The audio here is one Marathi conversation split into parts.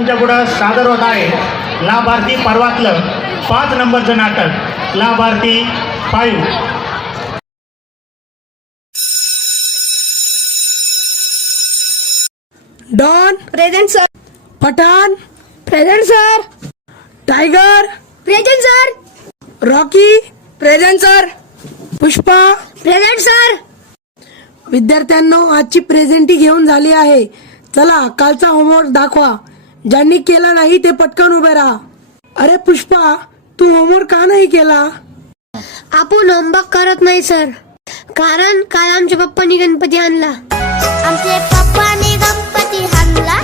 तुमच्या पुढं सादर होत आहे लाभार्थी पर्वातलं 5 नंबरचं नाटक लाभार्थी 5. Don present sir. Pathan present sir. Tiger present sir. Rocky present sir. Pushpa. Present sir. विद्यार्थ्यांनो, आजची प्रेझेंटी घेऊन झाली आहे. चला कालचा होमवर्क दाखवा. ज्यांनी केला नाही ते पटकन उभे राहा. अरे पुष्पा, तू होमवर्क का नाही केला? आपण होमवर्क करत नाही सर, कारण काल आमच्या पप्पांनी गणपती आणला. आमचे पप्पाने गणपती आणला.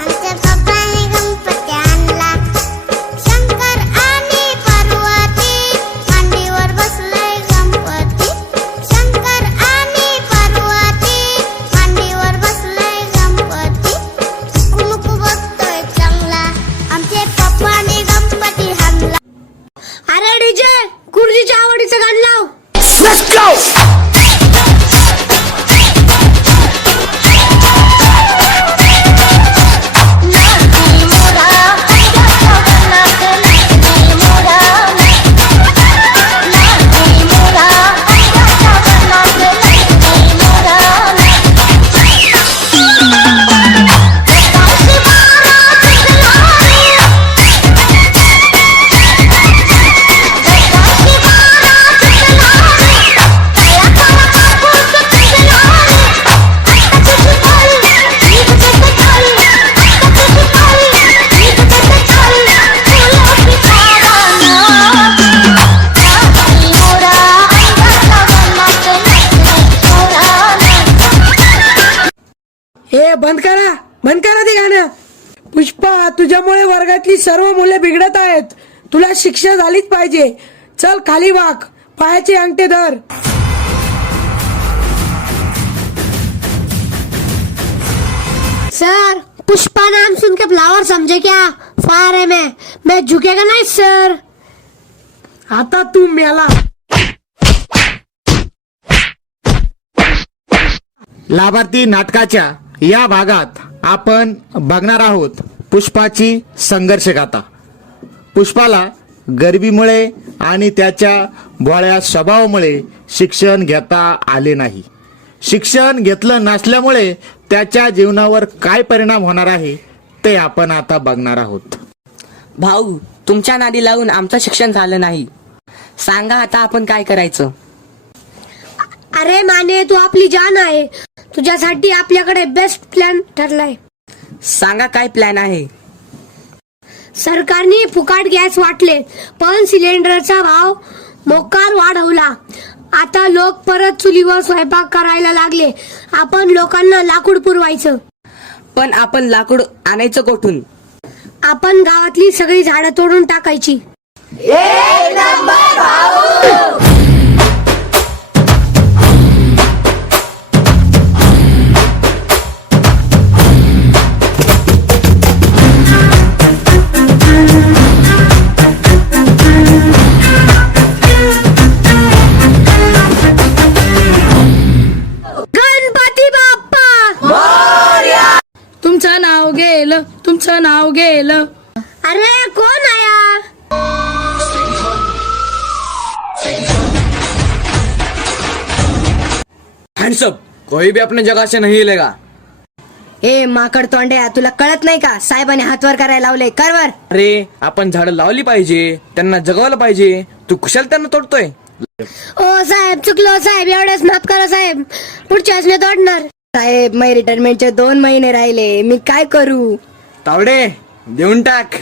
आमच्या पप्पाने गणपती आणला. शंकर आणि पार्वती मांडीवर बसलाय गणपती. शंकर आणि पार्वती मांडीवर बसलाय गणपती. कुलूप बघतोय चांगला. आमचे पप्पाने गणपती आणला. अरे डीजे, गुरुजीच्या आवडीचं गाणं लाव. Let's go! हे बंद करा ते गाणं. पुष्पा, तुझ्यामुळे वर्गातली सर्व मुले बिघडत आहेत. तुला शिक्षा झालीच पाहिजे. चल खाली वाक, पायाचे अंगठे धर. सर, पुष्पा नाम सुन के फ्लावर समझे क्या? फायर है मैं झुकेगा नहीं सर. आता तू मेला. लाभार्थी नाटकाच्या या भागात आपण बघणार आहोत पुष्पाची संघर्ष गाथा. पुष्पाला गरिबीमुळे आणि त्याच्या भोळ्या स्वभावामुळे शिक्षण घेता आले नाही. शिक्षण घेतलं नसल्यामुळे त्याच्या जीवनावर काय परिणाम होणार आहे ते आपण आता बघणार आहोत. भाऊ, तुमच्या नादी लावून आमचं शिक्षण झालं नाही. सांगा आता आपण काय करायचं? अरे माने, तू आपली जान आहे. तुझ्यासाठी आपल्याकडे बेस्ट प्लॅन ठरलाय. सांगा काय प्लॅन आहे? सरकारने फुकाट गॅस वाटले, पण सिलेंडरचा भाव मोकार वाढवला. आता लोक परत चुलीवर स्वयंपाक करायला लागले. आपण लोकांना लाकूड पुरवायचं. पण आपण लाकूड आणायचं कुठून? आपण गावातली सगळी झाडं तोडून टाकायची. गणपती बाप्पा, तुमचं नाव गेलं. अरे कोण आया? हैंड्स अप, कोई भी अपने जगह से नहीं हिलेगा. ए माकड तोंड्या, तुला कळत नाही का? साहेबांनी हातवर करायला लावले, कर वर. अरे आपण झाडं लावली पाहिजे, त्यांना जगवलं पाहिजे. तू कुशल त्यांना तोडतोय. ओ साहेब, चुकलो साहेब, एवढंच माफ करा साहेब. पुढच्या वेळेस नाही तोडणार. साहेब, मी रिटायरमेंटचे 2 महिने राहिले, मी काय करू? तावडे देऊन टाक.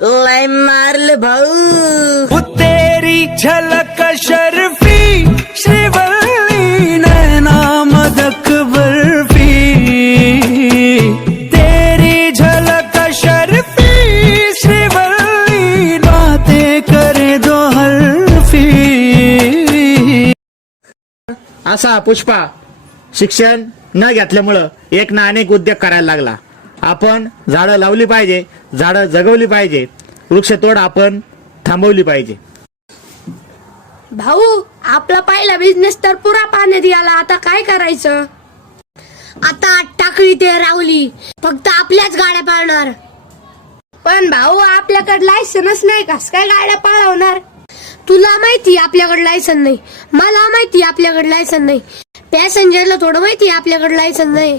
लय मारले भाऊ. तेरी झलक शर्फी श्रीवल्ली नैना मदक बर्फी. तेरी झलक शर्फी श्रीवल्ली बातें करे दो हल्फी. असा पुष्पा शिक्षण न घेतल्यामुळं एक ना अनेक उद्योग करायला लागला. आपण झाडं लावली पाहिजे, झाडं जगवली पाहिजे, वृक्षतोड आपण थांबवली पाहिजे. भाऊ, आपला पहिला बिझनेस तर पुरा पाण्यात गेला. आता काय करायचं? आता टाकळी ते रावली फक्त आपल्याच गाड्या पाळणार. पण भाऊ आपल्याकडे लायसनच नाही, कस काय गाड्या पाळवणार? तुला माहिती आपल्याकडे लायसन नाही, मला माहिती आपल्याकडे लायसन नाही, पॅसेंजरला थोडं माहिती आपल्याकडे लायसन नाही.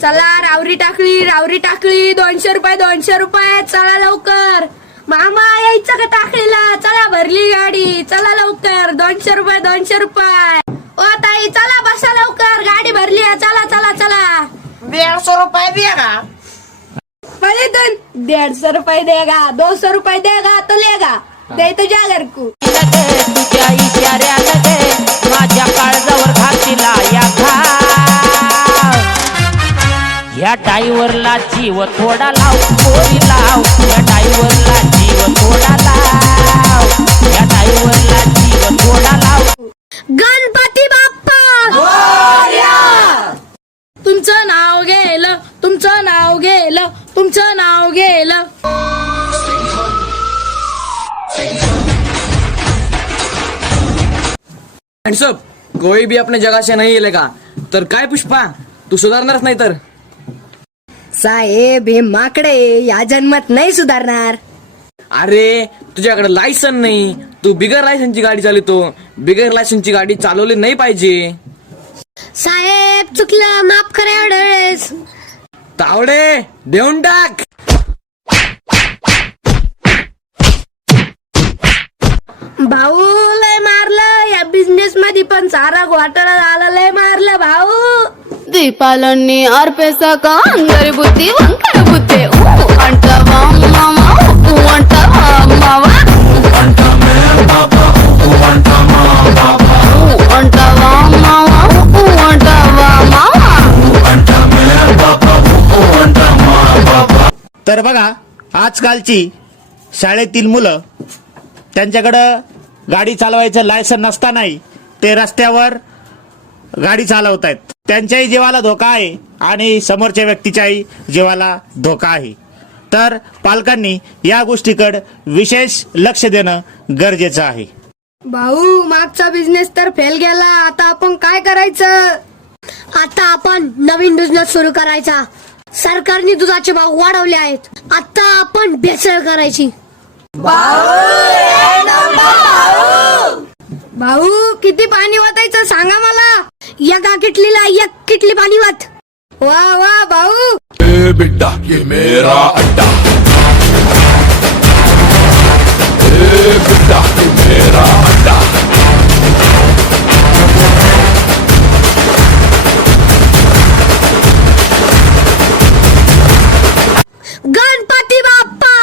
चला रावरी टाकळी 200 रुपये चला लवकर. मामा यायचं का टाकळीला? चला भरली गाडी, चला लवकर. 200 रुपये. ओ ताई चला बसा लवकर, गाडी भरली आहे. चला चला चला. 150 रुपये देगा. पहिले 150 रुपये देगा, 200 रुपये देगा तो लेगा, दे तो जा घर को. तुझ्या इशाऱ्या लगे माझ्या काळजावर घातीला या या ड्रायव्हरला जीव थोडा लाव पोरी लाव, या ड्रायव्हरला जीव थोडा लाव, या ड्रायव्हरला जीव थोडा लाव. गणपती बाप्पा तुमचं नाव गेलं, तुमचं नाव गेलं, तुमचं नाव गेलं. हँडसअप, कोई भी अपने जगह से नहीं हिलेगा. तर काय पुष्पा, तू सुधारणारच नाही तर? साहेब हे माकडे या जन्मात नाही सुधारणार. अरे तुझ्याकडे लायसन नाही, तू बिगर लायसनची गाडी चालवतो. बिगर लायसनची गाडी चालवली नाही पाहिजे. साहेब चुकलं, माफ करा एवढेच. तावडे देऊन टाक. भाऊ लय मारलं या बिझनेस मध्ये, पण सारा घोटाळा झाला. लय मारलं भाऊ. దీపాలన్నీ ఆర్పేశాక అందరి బుద్ధి వంకర బుద్ధి అంటావా మావా అంటావా మావా అంటావా మావా అంటావా మావా. तर बघा, आजकालची शाळेतील मुलं त्यांच्याकडं गाडी चालवायचं लायसन नसतानाही ते रस्त्यावर गाडी चालवत आहेत. त्यांच्याही जीवाला धोका आहे आणि समोरच्या व्यक्तीच्याही जीवाला धोका आहे. तर पालकांनी या गोष्टीकडे विशेष लक्ष देणं गरजेचं आहे. भाऊ मागचा बिझनेस तर फेल गेला, आता आपण काय करायचं? आता आपण नवीन बिझनेस सुरू करायचा. सरकारने दुधाचे भाव वाढवले आहेत, आता आपण भेसळ करायची. भाऊ किती पाणी वाटायचं सांगा मला? एका किटलीला 1 किटली पाणी वाट. वा वा भाऊ. बिड्डा ये मेरा अड्डा, बिड्डा ये मेरा अड्डा. गणपती बाप्पा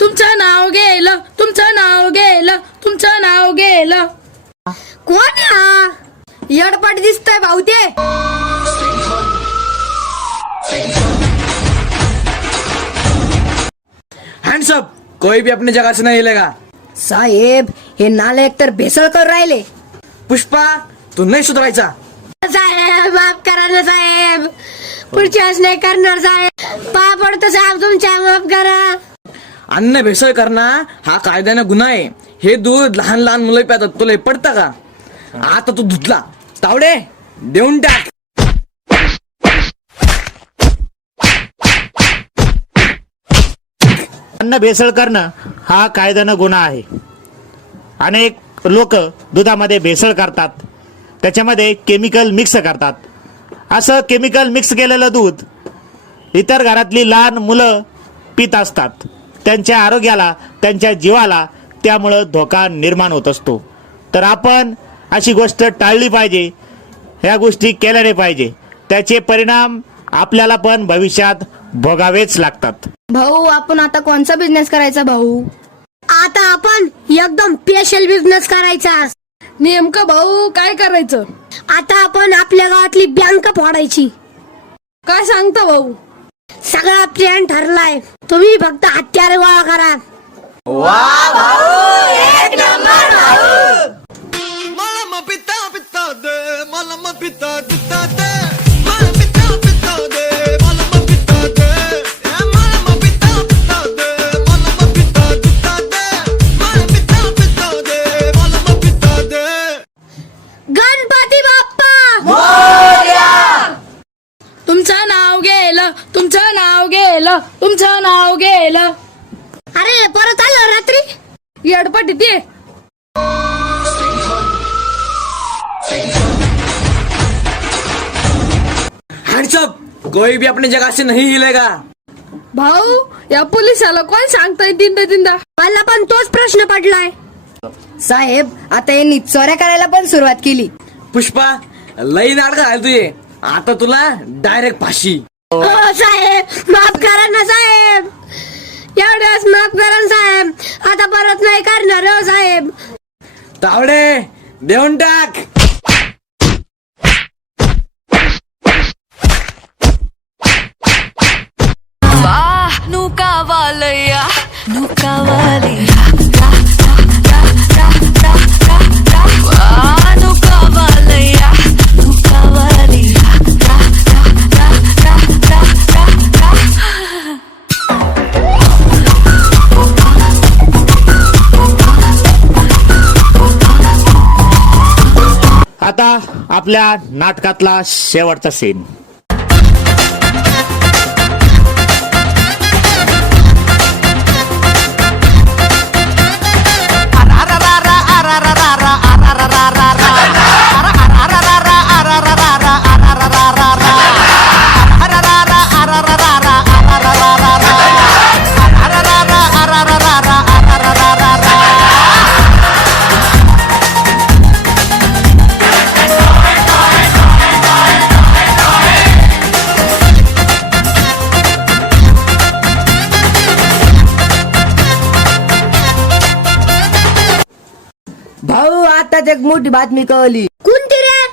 तुमचं नाव गेलं, तुमचं नाव गेलं, तुमचं नाव गेलं. कोण हा? यडपट दिसतोय भाऊ ते. हँडसअप, कोई भी अपने जगह से नहीं हिलेगा. साहेब हे नालायक तर भेसळ करून राहिले. पुष्पा तू नाही सुधारायचा. साहेब माफ करा ना साहेब, पुढच्या वेळेस नाही करणार साहेब. पाय पडतो साहेब तुमच्या, माफ करा. अन्न भेसळ करणं हा कायद्यानं गुन्हा आहे. हे दूध लहान लहान मुलं पितात, तुला हे पडतं का? आता तू धुतला. तावडे देऊन टाक. अन्न भेसळ करणं हा कायद्यानं गुन्हा आहे. अनेक लोक दुधामध्ये भेसळ करतात, त्याच्यामध्ये केमिकल मिक्स करतात. असं केमिकल मिक्स केलेलं दूध इतर घरातली लहान मुलं पित असतात. त्यांच्या आरोग्याला, त्यांच्या जीवाला त्यामुळं धोका निर्माण होत असतो. तर आपण अशी गोष्ट टाळली पाहिजे, ह्या गोष्टी केल्या नाही पाहिजे. त्याचे परिणाम आपल्याला पण भविष्यात भोगावेच लागतात. भाऊ आपण आता कोणचा बिझनेस करायचा भाऊ? आता आपण एकदम स्पेशल बिझनेस करायचा. नेमकं भाऊ काय करायचं? आता आपण आपल्या गावातली बँक फोडायची. काय सांगता भाऊ? सगळा प्लॅन ठरलाय, तुम्ही फक्त हत्यारे गोळा करा. मला पिता पिता दे, मला पिता पिता दे. गेलं तुमचं नाव गेलं. अरे परत आलं रात्री येडपट ते हॅन्डसअप, कोई भी अपने जगह से नहीं हिलेगा. भाऊ या पोलिसाला कोण सांगताय तीनदा मला पण तोच प्रश्न पडलाय. साहेब आता यांनी चोऱ्या करायला पण सुरुवात केली. पुष्पा लई नाटक आहे तुझे, आता तुला डायरेक्ट फाशी. हो साहेब माफ करा ना साहेब, एवढ्याच माफ करा ना साहेब, आता परत नाही करणार हो साहेब. तावडे देऊन टाक. आता आपल्या नाटकातला शेवटचा सीन. भाऊ आताच एक मोठी बातमी कळली. कोणती रे?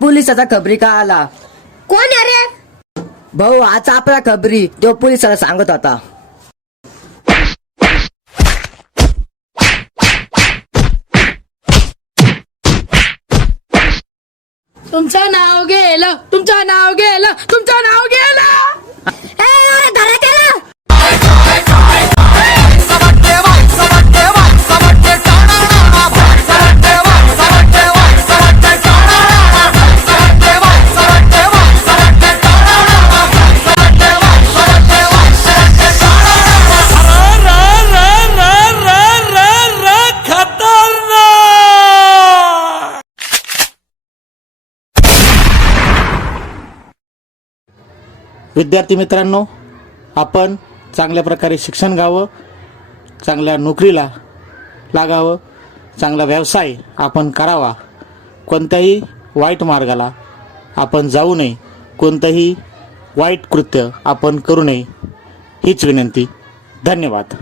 पोलिसाचा खबरी का आला. कोण आहे रे? भाऊ आज आपला खबरी तो पोलिसाला सांगत होता. तुमचं नाव गेलं तुमचं नाव गेलं तुमचं नाव गेलं. ए धरा त्याला. विद्यार्थी मित्रांनो, आपण चांगल्या प्रकारे शिक्षण घ्यावं, चांगल्या नोकरीला लागावं, चांगला व्यवसाय आपण करावा, कोणत्याही वाईट मार्गाला आपण जाऊ नये, कोणतंही वाईट कृत्य आपण करू नये हीच विनंती. धन्यवाद.